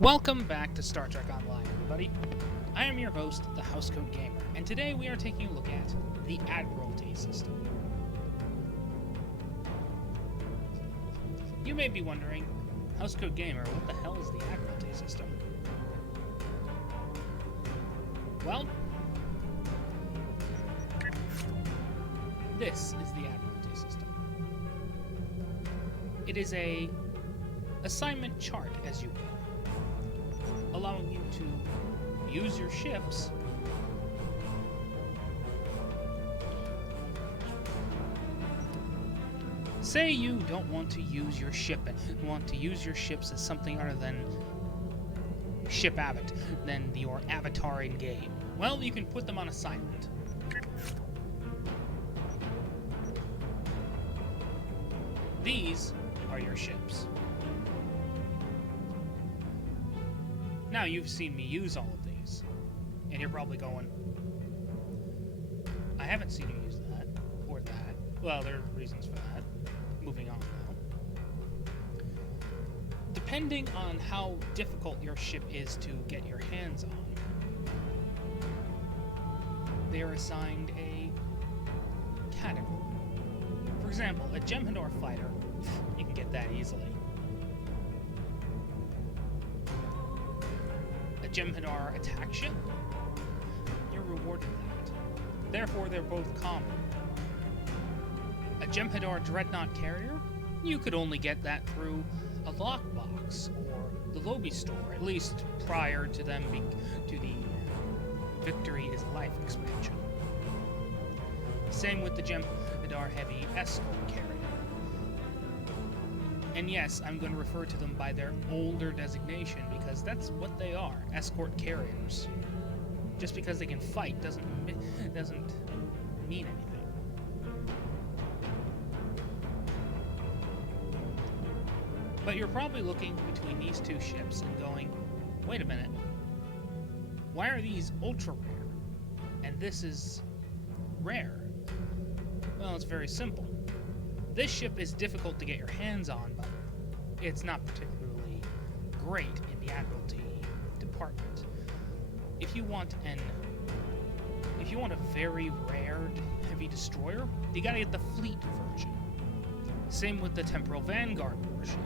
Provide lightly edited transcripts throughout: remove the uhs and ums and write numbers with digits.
Welcome back to Star Trek Online, everybody. I am your host, the Housecoat Gamer, and today we are taking a look at the Admiralty system. You may be wondering, Housecoat Gamer, what the hell is the Admiralty system? Well, this is the Admiralty system. It is a assignment chart, as you will, allowing you to use your ships say you don't want to use your ship and want to use your ships as something other than your avatar in game. Well, you can put them on assignment. These are your ships. Now, you've seen me use all of these, and you're probably going, I haven't seen you use that, or that. Well, there are reasons for that. Moving on now. Depending on how difficult your ship is to get your hands on, they are assigned a category. For example, a Jem'Hadar fighter, you can get that easily. A Jem'Hadar attack ship, you're rewarded that. Therefore, they're both common. A Jem'Hadar dreadnought carrier, you could only get that through a lockbox or the lobby store, at least prior to them to the Victory is Life expansion. Same with the Jem'Hadar heavy escort carrier. And yes, I'm going to refer to them by their older designation because that's what they are, escort carriers. Just because they can fight doesn't mean anything. But you're probably looking between these two ships and going, wait a minute, why are these ultra rare and this is rare? Well, it's very simple. This ship is difficult to get your hands on, but it's not particularly great in the Admiralty department. If you want a very rare heavy destroyer, you gotta get the fleet version. Same with the Temporal Vanguard warship.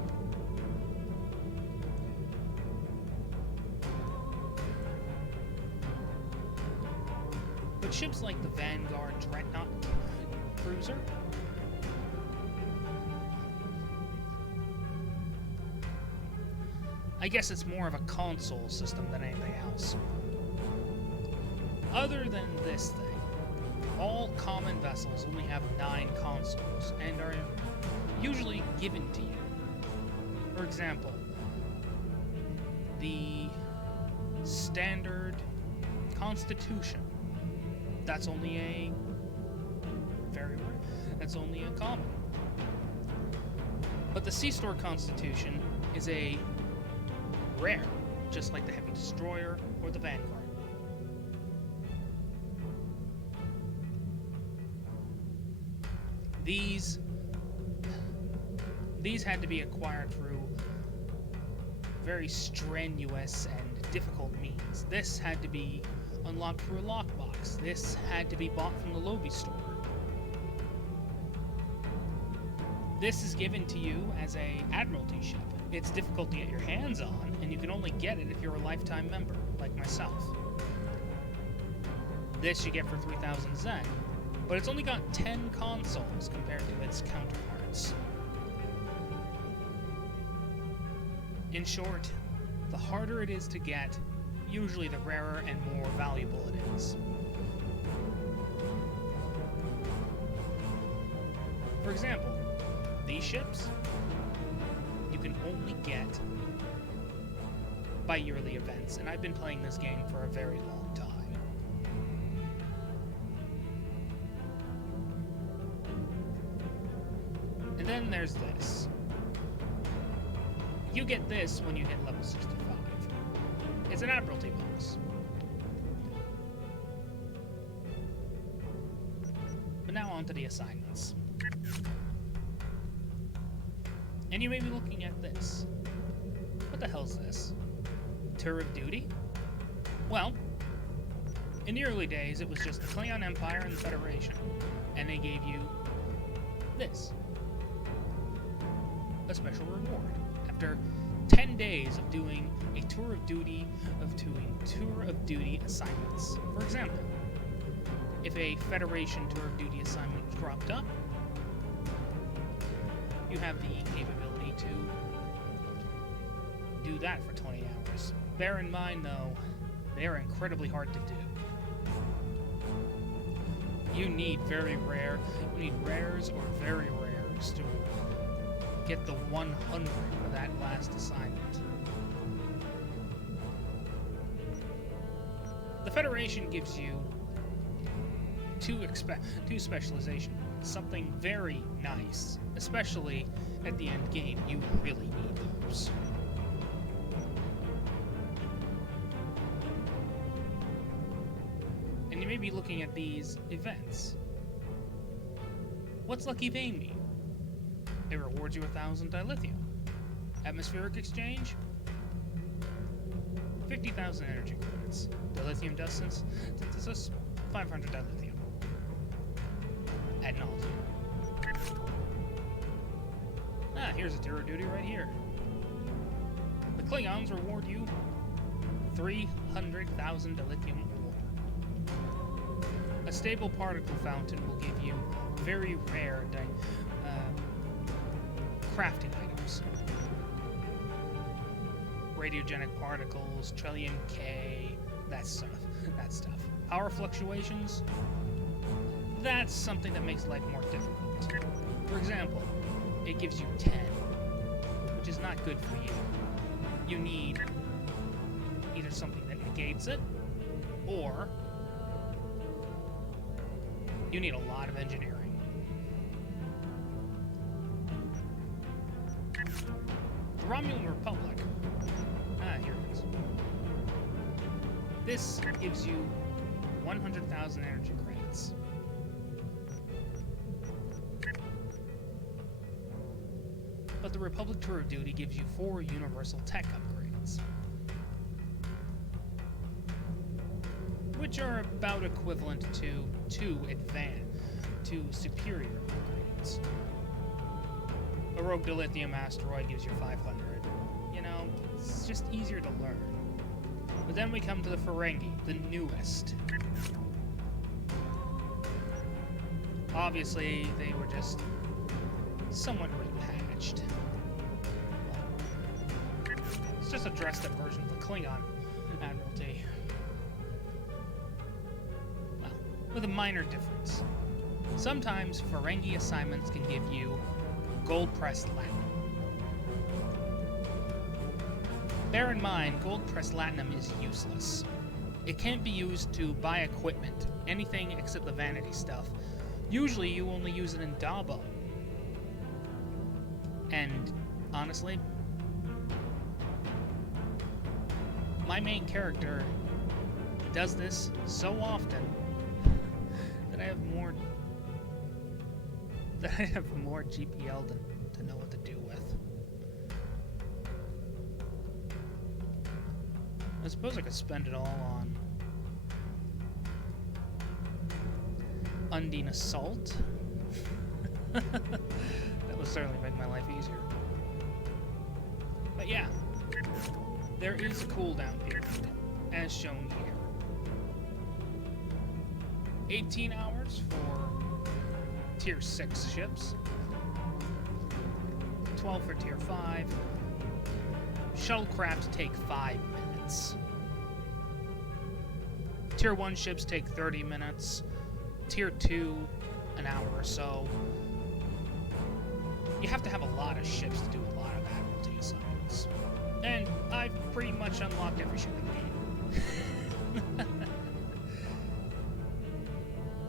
But ships like the Vanguard Dreadnought cruiser, I guess it's more of a console system than anything else. Other than this thing, all common vessels only have 9 consoles and are usually given to you. For example, the standard Constitution, that's only a common. But the C-Store Constitution is a rare, just like the Heavy Destroyer or the Vanguard. These had to be acquired through very strenuous and difficult means. This had to be unlocked through a lockbox. This had to be bought from the lobby store. This is given to you as a Admiralty ship. It's difficult to get your hands on, and you can only get it if you're a lifetime member, like myself. This you get for 3,000 Zen, but it's only got 10 consoles compared to its counterparts. In short, the harder it is to get, usually the rarer and more valuable it is. For example, these ships, you can only get by yearly events, and I've been playing this game for a very long time. And then there's this. You get this when you hit level 65. It's an Admiralty box. But now on to the assignments. And you may be looking at this. What the hell's this? tour of duty? Well, in the early days, it was just the Klingon Empire and the Federation, and they gave you this. A special reward. After 10 days of doing a tour of duty assignments. For example, if a Federation tour of duty assignment cropped up, you have the capability to do that for 20 hours. Bear in mind, though, they are incredibly hard to do. You need rares or very rares to get the 100 for that last assignment. The Federation gives you two specialization, something very nice, especially at the end game. You really need those. And you may be looking at these events. What's Lucky Vein mean? It rewards you 1,000 dilithium. Atmospheric exchange? 50,000 energy credits. Dilithium dust synthesis? 500 dilithium. Admiralty. Here's a tour of duty right here. The Klingons reward you 300,000 dilithium ore. A stable particle fountain will give you very rare crafting items. Radiogenic particles, trillium K, that stuff. Power fluctuations? That's something that makes life more difficult. For example, it gives you 10, which is not good for you. You need either something that negates it, or you need a lot of engineering. The Romulan Republic. Here it is. This gives you 100,000 energy credits. But the Republic Tour of Duty gives you 4 universal tech upgrades, which are about equivalent to 2 superior upgrades. A rogue dilithium asteroid gives you 500. You know, it's just easier to learn. But then we come to the Ferengi, the newest. Obviously, they were just somewhat repatched. It's just a dressed up version of the Klingon Admiralty. Well, with a minor difference. Sometimes Ferengi assignments can give you gold-pressed latinum. Bear in mind, gold-pressed latinum is useless. It can't be used to buy equipment, anything except the vanity stuff. Usually you only use it in Dabo. And, honestly, my main character does this so often that I have more GPL to know what to do with. I suppose I could spend it all on Undine Assault. That would certainly make my life easier. But yeah, there is a cooldown period, as shown here. 18 hours for Tier 6 ships, 12 for Tier 5. Shuttlecraft take 5 minutes. Tier 1 ships take 30 minutes. Tier 2, an hour or so. You have to have a lot of ships to do a lot of Admiralty assignments. And I've pretty much unlocked every ship in the game.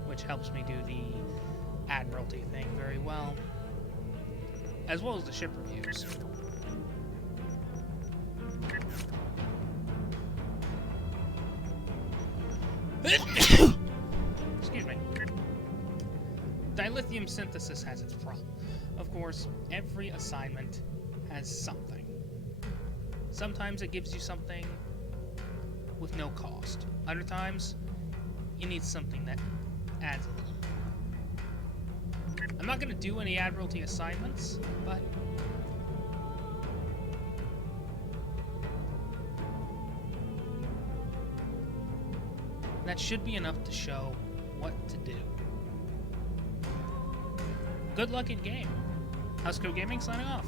Which helps me do the Admiralty thing very well. As well as the ship reviews. Excuse me. Dilithium synthesis has its problem. Of course, every assignment has something. Sometimes it gives you something, with no cost. Other times, you need something that adds a little more. I'm not going to do any Admiralty assignments, but that should be enough to show what to do. Good luck in game. Housecoat Gaming signing off.